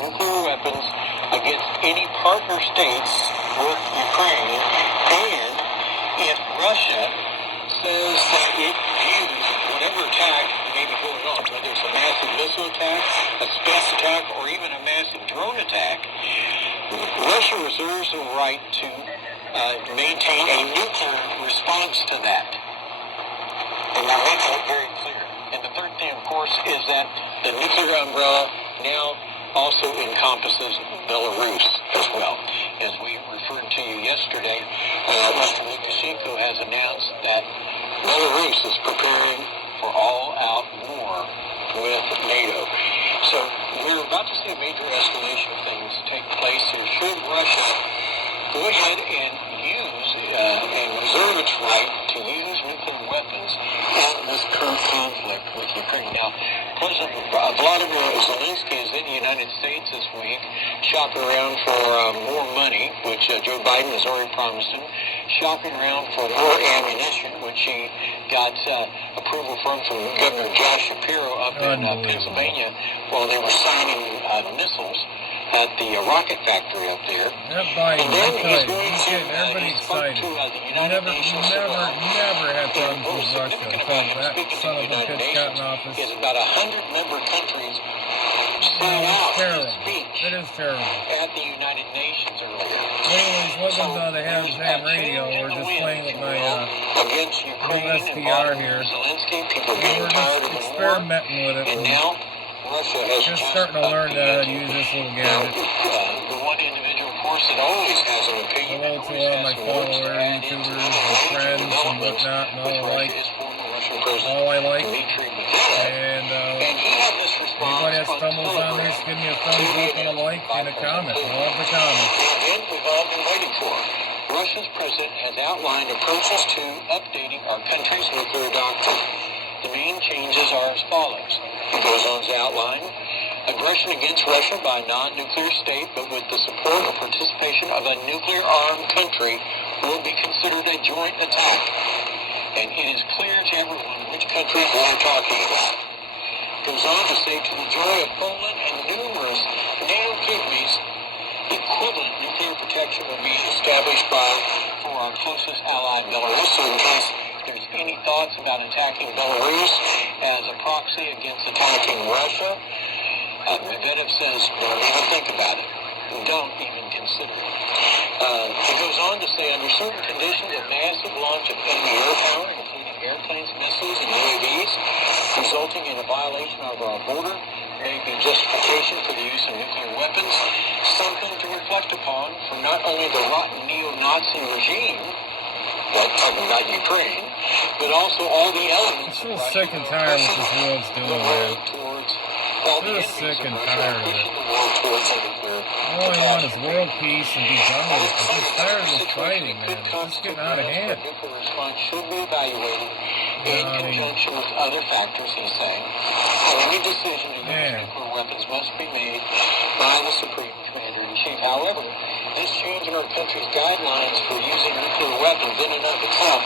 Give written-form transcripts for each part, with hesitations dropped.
nuclear weapons against any partner states with Ukraine, and if Russia says that it views whatever attack may be going on, whether it's a massive missile attack, a space attack, or even a massive drone attack, Russia reserves the right to maintain a nuclear response to that. And that makes it very clear. And the third thing, of course, is that the nuclear umbrella now also encompasses Belarus as well. As we referred to you yesterday, Mr. Lukashenko has announced that Belarus is preparing for all-out war with NATO. So we're about to see a major escalation of things take place here. Should Russia go ahead and use and reserve its right to use nuclear weapons in this current conflict with Ukraine? Now, President Vladimir Zelensky is in the United States this week, shopping around for more money, which Joe Biden has already promised him, shopping around for more ammunition, which he got approval from Governor Josh Shapiro up in Pennsylvania while they were signing missiles at the rocket factory up there. That Biden, And then he's he's going to, getting everybody he spoke excited. to the United Nations Never had problems with Russia until that son of a bitch got in office. is about 100 member countries sat It's out his terrible. speech It is terrible. at the United Nations earlier. Anyways, welcome to the Ham Jam Radio. We're just playing with my against Ukraine and WSDR here. Zelensky, people And getting we're tired of just the war, experimenting with it. and now Russia has Just starting to learn how to use this little gadget. the one individual, of course, that always has an opinion. Hello to all my followers, YouTubers, and friends, and whatnot, and all I like. All I like. And he had this response anybody that stumbles on this, give me a thumbs up and a like and a comment. I love the comments. And we've all been waiting for. Russia's president has outlined approaches to updating our country's nuclear doctrine. The main changes are as follows. It goes on to outline aggression against Russia by a non-nuclear state, but with the support or participation of a nuclear-armed country, will be considered a joint attack. And it is clear to everyone which countries we're talking about. It goes on to say, to the joy of Poland and numerous NATO pygmies, equivalent nuclear protection will be established for our closest ally, Belarus. So in case there's any thoughts about attacking Belarus as a proxy against attacking Russia, Medvedev says, don't even think about it. Don't even consider it. It goes on to say, under certain conditions, a massive launch of enemy air power, including airplanes, missiles, and UAVs, resulting in a violation of our border, may be justification for the use of nuclear weapons, something to reflect upon from not only the rotten neo-Nazi regime, like talking about Ukraine, but also all the elements I'm so sick and tired of what this world's doing, man. I'm just sick and tired of it. All I All want is world peace and be done with it. I'm just tired of this fighting, man. It's just getting out of hand. Nuclear response should be evaluated in I mean, conjunction with other factors, he's saying. And any decision to use Man. nuclear weapons must be made by the Supreme Commander-in-Chief. However, this change in our country's guidelines for using nuclear weapons in and of itself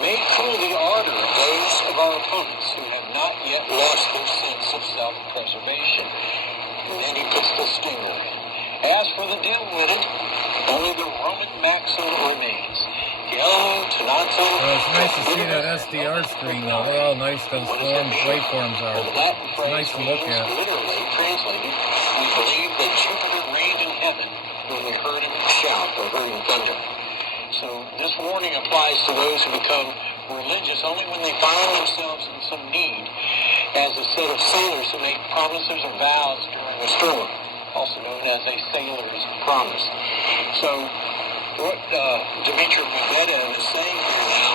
may cool the ardor of those of our opponents who have not yet lost their sense of self-preservation. And then he puts the stinger in. As for the dim-witted, only the Roman maxim remains. Yellow, Tanaka, well, it's nice to see that SDR screen, though. Look how nice those waveforms are. It's nice to look at. Literally translated, we believe that Jupiter reigned in heaven when we heard him shout or heard him thunder. So this warning applies to those who become religious only when they find themselves in some need, as a set of sailors who make promises or vows during a storm, also known as a sailor's promise. So what Dmitry Medvedev is saying here now,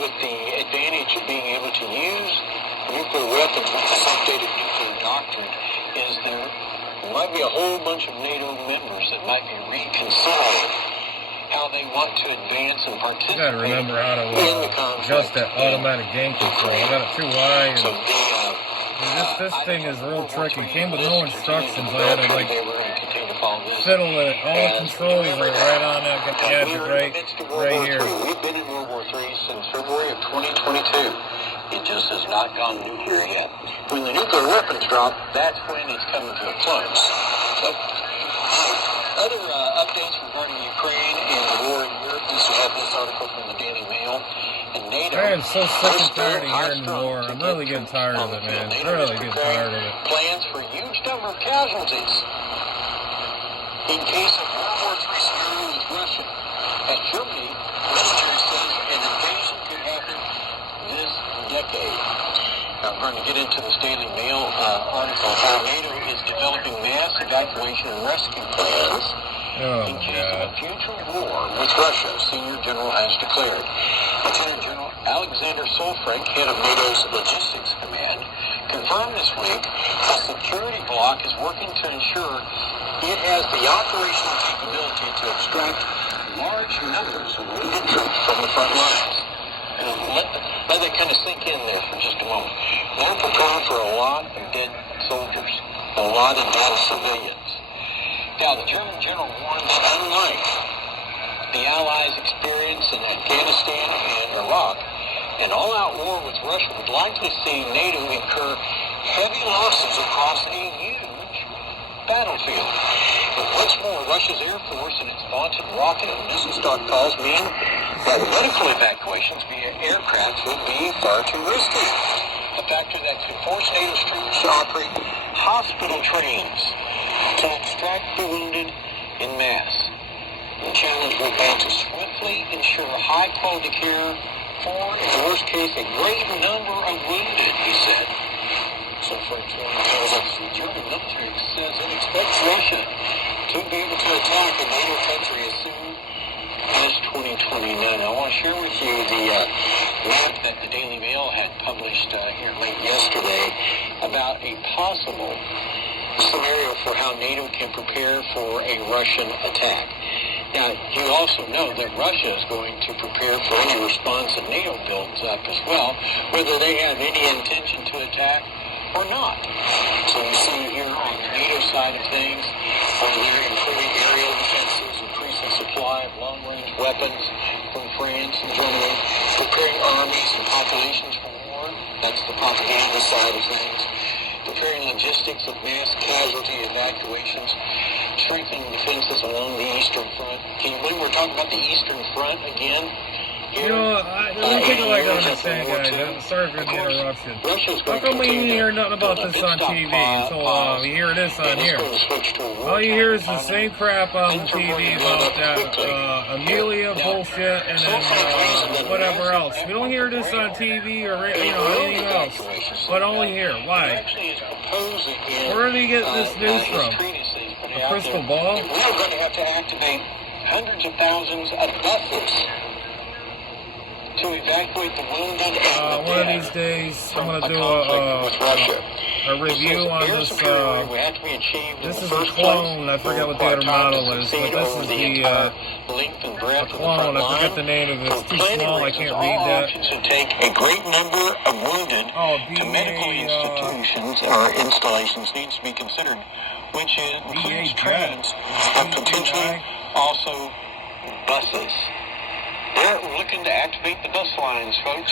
with the advantage of being able to use nuclear weapons with this updated nuclear doctrine, is there might be a whole bunch of NATO members that might be reconsidering how they want to advance and participate. You gotta remember how to adjust that automatic gain control. I got it too high. So This thing is real tricky. It came with no instructions. I had to like fiddle with it. All the controls are right on that gadget right here. We've been in World War III since February of 2022. It just has not gone nuclear yet. When the nuclear weapons drop, that's when it's coming to a close. So, other updates regarding Ukraine and the war in Europe. We have this article from the Daily Mail. And NATO, I am so sick and tired of hearing the war. I'm really getting tired of it, man. Really getting tired of it. Plans for a huge number of casualties in case of World War III scenario with Russia. As Germany, military says an invasion could happen this decade. Now, we're going to get into this Daily Mail article. How NATO is developing mass evacuation and rescue plans in case of a future war with Russia, Senior General has declared. Lieutenant General Alexander Solfrank, head of NATO's Logistics Command, confirmed this week a security bloc is working to ensure it has the operational capability to extract large numbers of wounded troops from the front lines. And let that kind of sink in there for just a moment. They're preparing for a lot of dead soldiers, a lot of dead civilians. Now, the German general warned that unlike the Allies' experience in Afghanistan and Iraq, an all-out war with Russia would likely see NATO incur heavy losses across a huge battlefield. But what's more, Russia's Air Force and its vaunted rocket and missile stockpiles mean that medical evacuations via aircraft would be far too risky. A factor that could force NATO's troops to operate hospital trains to extract the wounded in mass. The challenge will be to swiftly ensure high-quality care for, in the worst case, a great number of wounded, he said. So, for example, the German military says it expects Russia to be able to attack a NATO country as soon as 2029. I want to share with you the map that the Daily Mail had published here late yesterday about a possible scenario for how NATO can prepare for a Russian attack. Now, you also know that Russia is going to prepare for any response that NATO builds up as well, whether they have any intention to attack or not. So you see here on the NATO side of things, they're improving aerial defenses, increasing supply of long-range weapons from France and Germany, preparing armies and populations for war. That's the propaganda side of things. Preparing logistics of mass casualty evacuations, strengthening defenses along the Eastern Front. Can you believe we're talking about the Eastern Front again? You know, let me take a look at this thing, guys. Sorry for the interruption. How come we didn't hear nothing about this on TV until we hear this on here? All you hear is the same crap on the TV about that Amelia bullshit and then whatever else. We don't hear this on TV or anything else, but only here. Why? Where do you get this news from? A crystal ball? We are going to have to activate hundreds of thousands of buses to evacuate the wounded and the dead. One of these days, I'm going to do a review on this. This is a clone. I forget what the other model is, but this is the clone. I forget the name of it. It's too small. I can't read that. To take a great number of wounded to medical institutions or installations needs to be considered, which includes trains, but potentially also buses. They're looking to activate the bus lines, folks,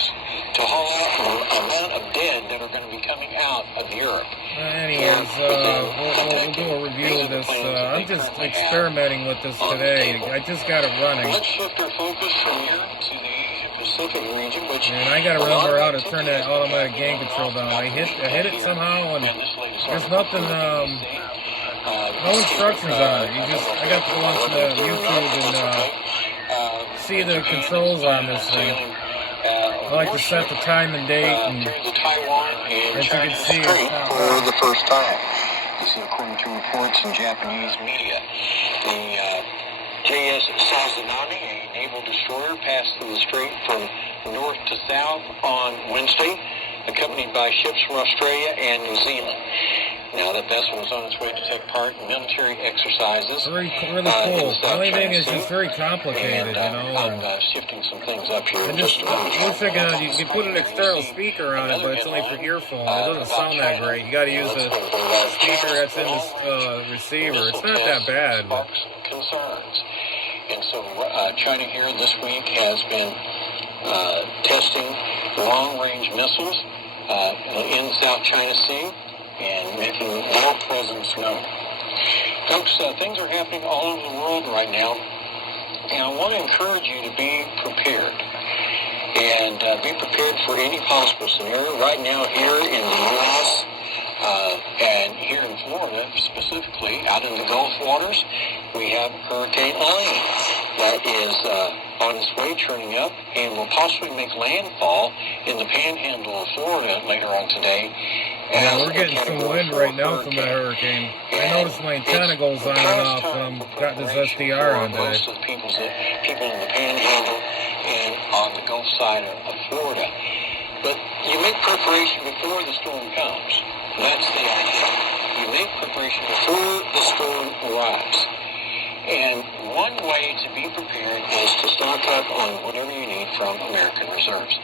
to haul out the amount of dead that are going to be coming out of Europe. Anyways, we'll do a review of this. I'm just experimenting with this today. I just got it running. Let's shift our focus from Europe to the Asia-Pacific region, which... And I got to remember how to turn that automatic gain control down. I hit it somehow, and there's nothing... no instructions on it. I got to go onto YouTube and see the controls on this thing. I like to set the time and date, and as you can see, it's not for the first time. This is according to reports in Japanese media. The JS Sazanami, a naval destroyer, passed through the strait from north to south on Wednesday, accompanied by ships from Australia and New Zealand. Now, that vessel was on its way to take part in military exercises. Really cool. The only thing is it's very complicated, I'm shifting some things up here. I just wish I could, you put an external speaker on it, but it's only for earphones. It doesn't sound that great. You got to use the speaker that's in the receiver. It's not that bad. Concerns. And so China here this week has been testing long-range missiles in South China Sea and making more presence known. Folks, things are happening all over the world right now, and I want to encourage you to be prepared. And be prepared for any possible scenario. Right now here in the U.S. And here in Florida specifically, out in the Gulf waters, we have Hurricane Helene that is on its way turning up and will possibly make landfall in the panhandle of Florida later on today. Yeah, we're getting some wind right now from that hurricane. I noticed my antenna goes on and off when I'm got this SDR on today. Most of the people in the panhandle and on the Gulf side of Florida. But you make preparation before the storm comes. That's the idea. You make preparation before the storm arrives. And one way to be prepared is to stock up on whatever you need from American Reserves.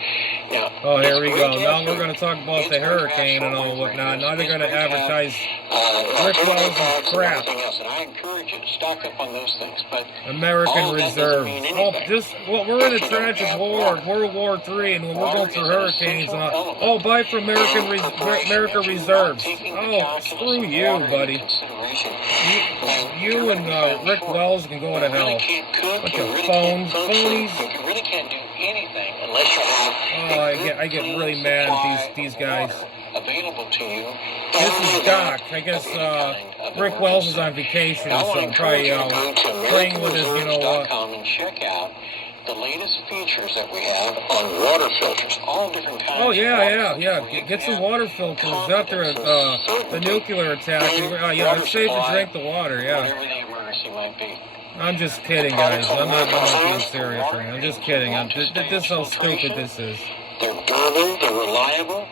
Now, oh, here we go. Now we're going to talk about the hurricane and all whatnot. Now they're going to advertise Rick Wells and crap. And I encourage you to stock up on those things. But American Reserves. Well, we're in a tragic war, World War III, and when we're going through hurricanes, buy from America Reserves. Oh, screw you, buddy. You and Rick Wells can go to hell. Bunch of phonies. You really can't do anything unless you have. I get really mad at these guys. Available to you. This is Doc. I guess Rick Wells is on vacation, so probably playing with his, you know what. And check out the latest features that we have on water filters, all different kinds. Oh yeah. Get some water filters after the nuclear attack. It's safe to drink the water. Yeah. Whatever the emergency might be. I'm just kidding, guys. I'm not being serious right now. I'm just kidding. This is how stupid this is. They're durable. They're reliable.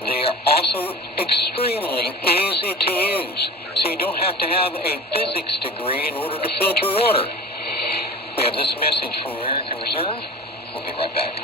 They are also extremely easy to use, so you don't have to have a physics degree in order to filter water. We have this message from American Reserve. We'll be right back.